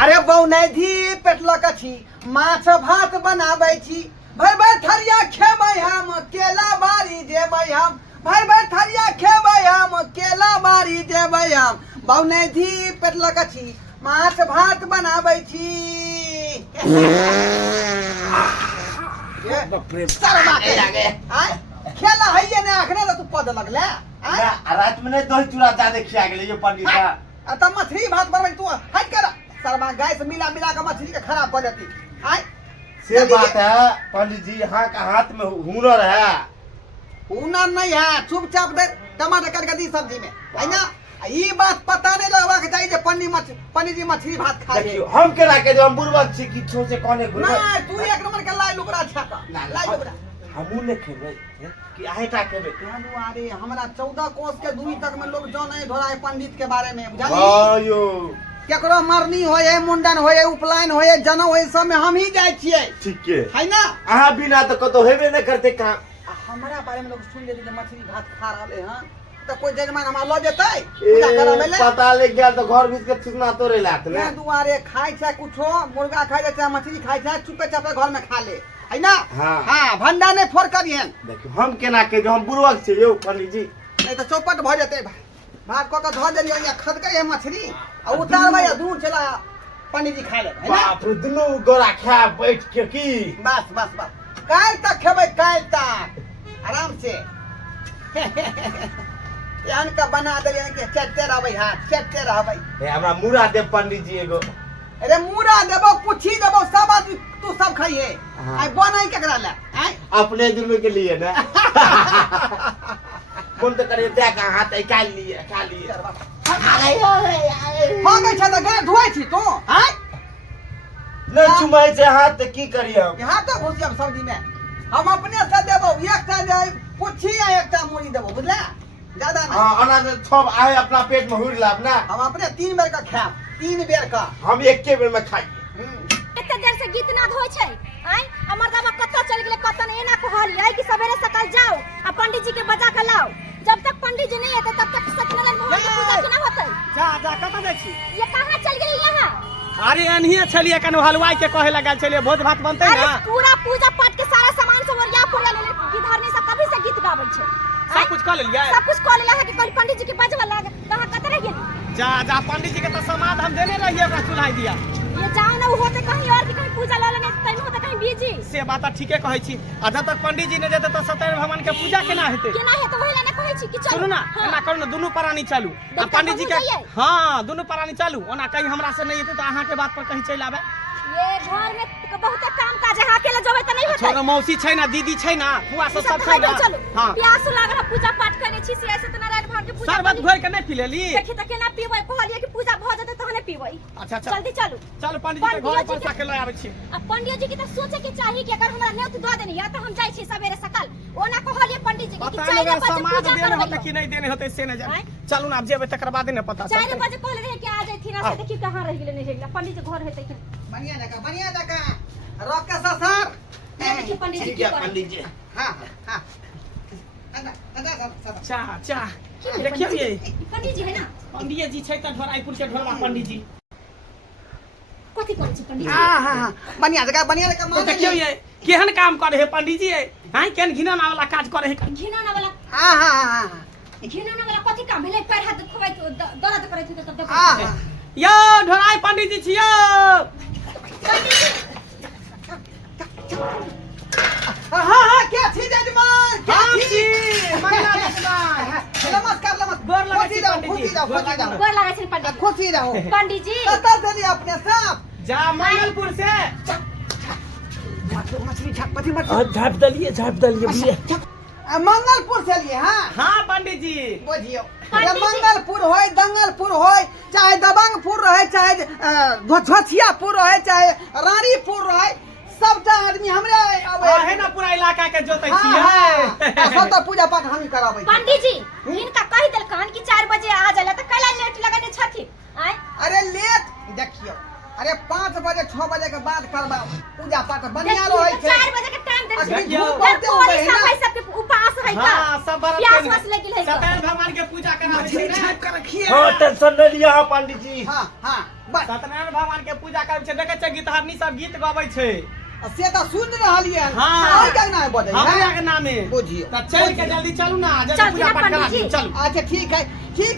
अरे बौनैधी पेटलक छी माछ भात बनाबै छी भर भर थरिया खेबै हम केला बारी जेबै हम भर भर थरिया खेबै हम केला बारी जेबै हम बौनैधी पेटलक छी माछ भात बनाबै छी शर्मा के लागे आय खेला हइये ने अखने तू पद लगले आय रात में नहीं दही चूड़ा ज्यादा खिया गेले ये पंडित साहब त मछली भात बनबै तू हट कर शर्मा गाय से मिला मिला के मछली के खराब कर देती आय से बात है पंडित जी यहाँ का हाथ में हुनर है हुनर नहीं है चुपचाप दे टमाटर काट के दी सब्जी में है ना ये बात पता नहीं लगवा के चाहिए पंडित जी मछली भात खा ले हम केला के जो हम बुरबक छी कि छो से कोने गुरबक नहीं तू एक नंबर के लाई लुकड़ा छका लाई लुकड़ा हमू ने खेबै कि आहेटा खेबै कहलू अरे हमरा 14 कोस के दूरी तक में लोग जाने ढोराए पंडित के बारे में जानी आयो केकरो मरनी होए मुंडन होए उपनयन होए जनेऊ होए सब में हम ही जाय छियै ठीक है ना अहाँ बिना तो कतो हेबे न करते का हमरा बारे में लोग सुन लेते जे मछली भात खा रहले हां तो कोई जजमान हमरा ल जेतै पूजा करा में पता ले गया तो घर बीच के ठिकना तोरे लात ने दुआरे खाइ छै कुछो मुर्गा खाइ छै मछली खाइ छै चुपे चापे घर में खा ले है ना हां भंडा ने फोड़ करियन देखियो हम केना के जो हम बुरबक छी यौ पंडित जी नहीं तो चौपट भ जेतै भात क के ध देलियो या खदकै है मछली आ उतारबै या दूध चला पंडित जी खा ले है ना बाप रे दुनु गोरा खा बैठ के की बस बस बस काल तक खेबै काल तक आराम से यान का बना देलिए कि चटते रहबै हाथ चटते रहबै ए हमरा मुरा दे पंडित जी एगो अरे मुरा देबो पुछी देबो सब आदमी तू सब खाइए आई बनै केकरा ले आई अपने दुनु के लिए ना कोन त करे त्या का हाथ आई काल लिए खा लिए हो गई छ त गाय धोइ छी तू आई न चुमै से हाथ त की करी हम यहां तो घुसिया सब्जी में हम अपने से देबो एकटा दे पुछी आ एकटा मुड़ी देबो बुझला ज्यादा ना हां अना सब आए अपना पेट में हुर लाब ना हम अपने 3 बेर का खाब 3 बेर का हम एक के बेर में खाई एते देर से गीत नाद होय छै आय हमर दादा कत्ता चल गेले कत्ता ने एना कहली आय कि सवेरे सकाल जाओ आ पंडित जी के बजा के लाओ जब तक पंडित जी नहीं आते तब तक सत्यनारायण भगवान की पूजा केना होतै जा जा कत जाइ छी ये कहां चल गेली यहां अरे एनहिए छलिए कनो हलवाई के कहे लगा चलिए भोज भात बनतै ना पूरा पूजा पाठ के सारा सामान सब ओरिया पूरा ले गिधारनी सब कभी से गीत गाबै छै सब कुछ कर लेलिए सब कुछ कर लेला है कि कल पंडित जी के बजवा लाग कहां कत रह गेली जा जा पंडित जी के तो समाद हम देने रहिए ओकरा चुलाई दिया ये जाओ ना होते कहीं और कि कहीं पूजा ला लेने तै होते कहीं बिजी से बात ठीके कहै छी आ जब तक पंडित जी ने जेते तो सत्यनारायण भगवान के पूजा केना हेतै केना हेतै ओहि लेने कहै छी कि चलू सुनू ना एना करू ना दुनू प्राणी चलू आ पंडित जी के हां दुनू प्राणी चलू ओना कहीं हमरा से नहीं हेतै तो अहाँ के बात पर कहीं चल आबे ये घर में बहुत काम काज है अकेले जबै त नहीं होतै छोरो मौसी छै ना दीदी छै ना फुआ सब छै ना हां प्यास लाग रहा पूजा पाठ करने छी से सत्यनारायण भगवान के पूजा शरबत घोर के नहीं पी लेली देखि त केना पीबै कहलिए कि पूजा भ जेतै तहने पीबै अच्छा अच्छा जल्दी चलू चल पंडित जी के घर पर साके ल आबै छी अब पंडित जी के त सोचे के चाही कि अगर हमरा नेउत द देनी या त हम जाई छी सवेरे सकाल ओना कहलिए पंडित जी के 4 बजे पूजा देने होतै कि नहीं देने होतै से न जाने चलू ना अब जेबै तकर बाद ने पता 4 बजे कहले रहे कि आ जाई ना से देखि कहां रह गेले नहीं रह गेले पंडित जी घर हेतै कि बढ़िया जगह रख के ससर देखि पंडित जी ठीक है पंडित जी हां हां अंदा चा चा देखिए ये पंडित जी है ना पंडित जी छै त ढोराईपुर के ढोरवा पंडित जी कथि करै छी पंडित जी हां हां बढ़िया जगह मान देखियो ये केहन काम करे है पंडित जी हां केहन घिनौना वाला काज करे है घिनौना वाला हां हां हां घिनौना वाला कथि काम भेलै पैर हाथ खोबै दर्द करै छी त देखो यो ढोराई पंडित जी छियो हां हां क्या छी जजमान क्या छी मंगला जजमान नमस्कार नमस्कार गोर लगे छी पंडित जी गोर लगे छी पंडित खुशी रहो पंडित जी कत चली अपने सब जा मंगलपुर से मछली झाप दलिए मंगलपुर से लिए हां हां पंडित जी बुझियो मंगलपुर होय दंगलपुर होय चाहे दबंगपुर रहे चाहे झोछियापुर रहे चाहे रानीपुर रहे सबटा आदमी हमरे आवे है ना पूरा इलाका के जोतै छियै सब त पूजा पाठ हम ही कराबै पंडित जी इनका कहि देलकन कि 4 बजे आ जाला त कैला लेट लगने छथि आय अरे लेट देखियो अरे 5 बजे 6 बजे के बाद करबा पूजा पाठ बढ़िया रहै छै 4 बजे के टाइम दे देखियो कोरी सब के उपवास है का हां सब बराबर प्यास वास लगिल है सत्यनारायण भगवान के पूजा कराबै छै ना हां टेंशन न लिया पंडित जी हां हां बस सत्यनारायण भगवान के पूजा करे छै देखे छै गीतहारनी सब गीत गाबै छै से तो सुन रहलिए हाँ। और क्या ना बजे हमरा के नामे बुझियो त चल के जल्दी चलू ना जल्दी चल, पूजा पाठ करा पंडित जी। दी चलू अच्छा ठीक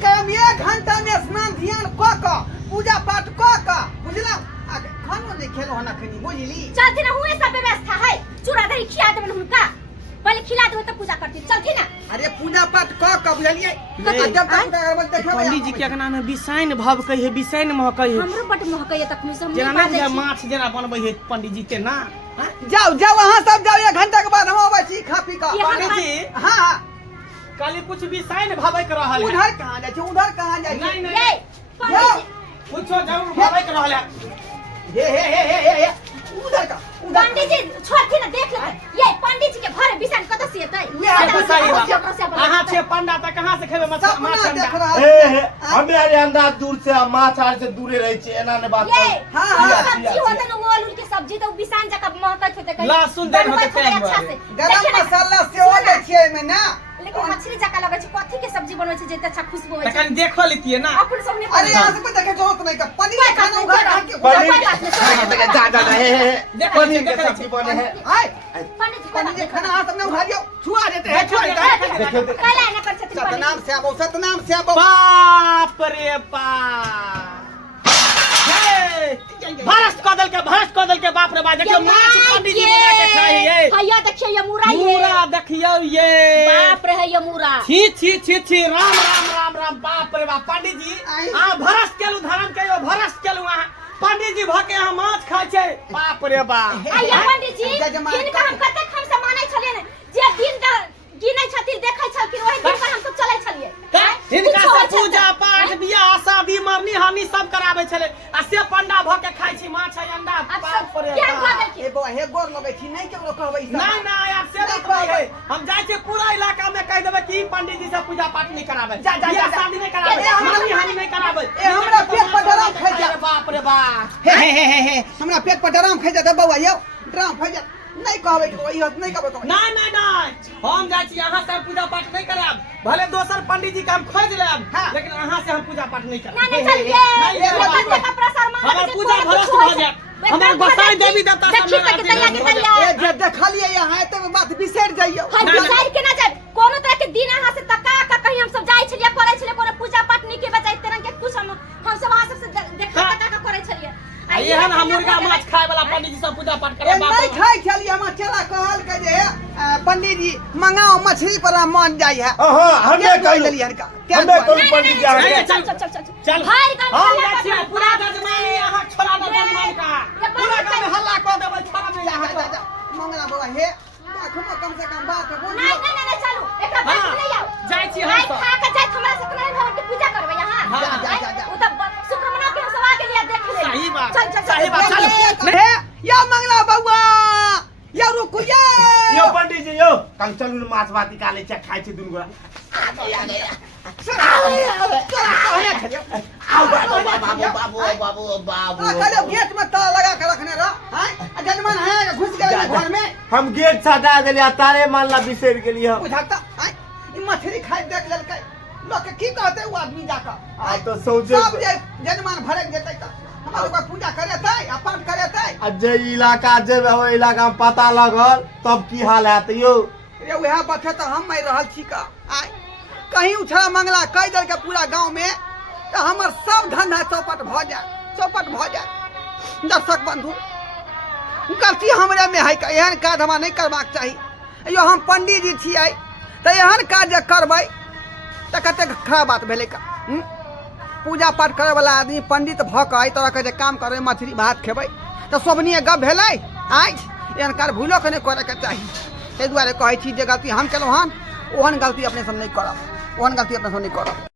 है हम 1 घंटा में स्नान ध्यान क पूजा पाठ क बुझला खानो नहीं खेलो हना खनी बुझली चलती ना हुए सब व्यवस्था है चूड़ा दही खिला देबन हुनका पहले खिला देबो तब पूजा करती चलती ना अरे पूजा पाठ क बुझलिए जब तक देखो पंडित जी के नाम है बिसाइन भव कही है बिसाइन मह कही है हमरो बट महकैया तक मुझे हम जेना नहीं नहीं पाले माछ जेना बनबै है पंडित जी के ना जाओ वहां सब जाओ 1 घंटा के बाद हम आबै छी खा पी का यहाँ पंडित जी हां काली कुछ बिसाइन भवै के रहल है उधर कहां जाय छै उधर कहां जाय छै नहीं ये नहीं पंडित जी कुछो जरूर भवै के रहल है हे उधर का पंडित जी छोड़ती ना देख लेते ये पंडित जी के घर बिसान कत से एतै अहाँ छे पंडा त कहां से खेबे माछ सपना देख अंडा रहा हमे अरे अंदाज दूर से माछ आर से दूरे रहे छी एना ने बात ये हाँ, हाँ, हाँ, सब्जी होते ना वो आलू की सब्जी तो बिसान जका महकत होते कहीं लहसुन देन होते बनबैत होते तेल अच्छा दुआरे। से गरम देखिए ना, मसाला से हो जाय छै में ना लेकिन मछली जका लगे छै कथी के सब्जी बनबै छै जे अच्छा खुशबू होय त छै कनी देखो लेतिए ना अपन सबने अरे यहाँ से कोई देखे जरूरत नहीं का पनीर खाना उधर आके जा देखो पनीर के देखो सब्जी बने है आए पंडित जी पनीर को खाना हाथ में उठा लियो छुआ देते हैं छुआ देते हैं काला ना कर छथिन सतनाम से आबो बाप रे बाप भरस कदल के बाप रे बाप देखियो माछ पंडित जी बना के खाई है भैया देखिए ये मुरा ये पूरा देखियो ये बाप रे है ये मुरा छी राम राम राम राम बाप रे बाप पंडित जी हां भरस केलु धारण कहियो भरस केलु अहाँ पंडित जी भके अहाँ माछ खाय छै बाप रे बाप आइया पंडित जी हिनका हम कते खम से मानै छलिए ने जे दिन गिनै छथिन देखै छलखिन ओहि दिन पर हम सब चलै छलिए हिनका से पूजा पाठ बियाह शादी मरनी हानि सब कराबै छले आ से पंडा भके खाय छी माछ आ अंडा बाप रे क्या बाप कह देलखिन ए बो हे गोर लगे छी नहीं केकरो कहबै ई सब नहीं नहीं आप से बात नहीं है हम जाय छे पूरा इलाका में कह देबे कि पंडित जी से पूजा पाठ नहीं करावे जा, जा, बियाह जा। शादी नहीं करावे ए, हमरा- मरनी हानि नहीं करावे ए, हमरा पेट पर डराम खाय जा। बाप रे बाप हे हमरा पेट पर डराम खाइ जाते बौआ यौ ड्राम खाइ जा नहीं कहबै ई होत नहीं कहबै नहीं नहीं नहीं हम जाय छी अहाँ से पूजा पाठ नहीं कराब भले दोसर पंडित जी के हम खोज लेब हाँ। लेकिन अहाँ से हम पूजा पाठ नहीं कराब नहीं चलिए नहीं, ये बंदे का प्रसार मान हमर पूजा भरस भ जाय हमर गोसाई देवी देवता सब देखी तक तैयार के तैयार ए जे देखलिए यहाँ एते में बात बिसरि जाइयो हम नहीं, बिसार के ना जाए कोनो तरह के दिन अहाँ से तका का कहीं हम सब जाय छलिए करे छलिए कोनो पूजा पाठ नहीं के बजाय तरह के कुछ हम सब वहां सब से देखा हाँ। तका का करे छलिए एहन हम मुर्गा माछ खाय वाला पंडित जी सब पूजा पाठ ए करे बाप नहीं रे खाइ छलिए हम चला कहल के जे पंडित जी मंगाओ मछली पर मान जाय है हां हमे क्या कहलू देलिए हनका हमे कहलू पंडित जी नहीं, आके चल, चल हर काम हम चला जाय छी पूरा जजमानी अहाँ छोड़ा दे जजमान का पूरा गांव में हल्ला कर देबै छोड़ा नहीं जा जा मंगला बौआ हे एखनो कम से कम बात बोल नहीं चलो एकरा बात हाँ, नहीं आओ जाय छी भाई हम सब। खा के जाय हमरा से कने भगवान के पूजा करबै यहां हाँ, जा। उ त शुक्रमना के सब आगे लिया देख ले सही बात, चल सही बात, चल। हे या मंगला बौआ या रुकु यो पंडित जी यो कल चलू माछ भात निकाले छ खाइ छी दुन गोरा बाबू गेट में ताला लगा के रखने रह हैं जजमान है घुस गए घर में हम गेट सटा देलिया तारे मानला बिसर गेली हम बुझाता हैं ई मछली खाइ देख लेलकै लोग के की कहते वो आदमी जाकर आ तो सोचे सब जे जजमान भड़क जेतै त हमारे को पूजा करेतै आ पाठ करेतै आ जे इलाका जेब हो इलाका में पता लगल तब की हाल हैत यो ये वह बखे तो हम मैं रहल छी का आय कहीं उछड़ा मंगला कह दल के पूरा गांव में तो हमर सब धंधा चौपट भ जाए दर्शक बंधु गलती हमरे में है एहन काज हमरा नहीं करबाक चाही यो हम पंडित जी छियै तो एहन काज जे करबै तो कते खराब बात भेलै का पूजा पाठ करे वाला आदमी पंडित भ के तरह के जे काम करबै मछली भात खेबै तो शोभनीय गप भेलै आइ एहन काज भूलो के नहीं करे के चाही ताहि दुआरे कहै छी जे गलती हम केलहुँ हन ओहन गलती अपने सब नहीं करब ओहन गलती अपने सब नहीं करब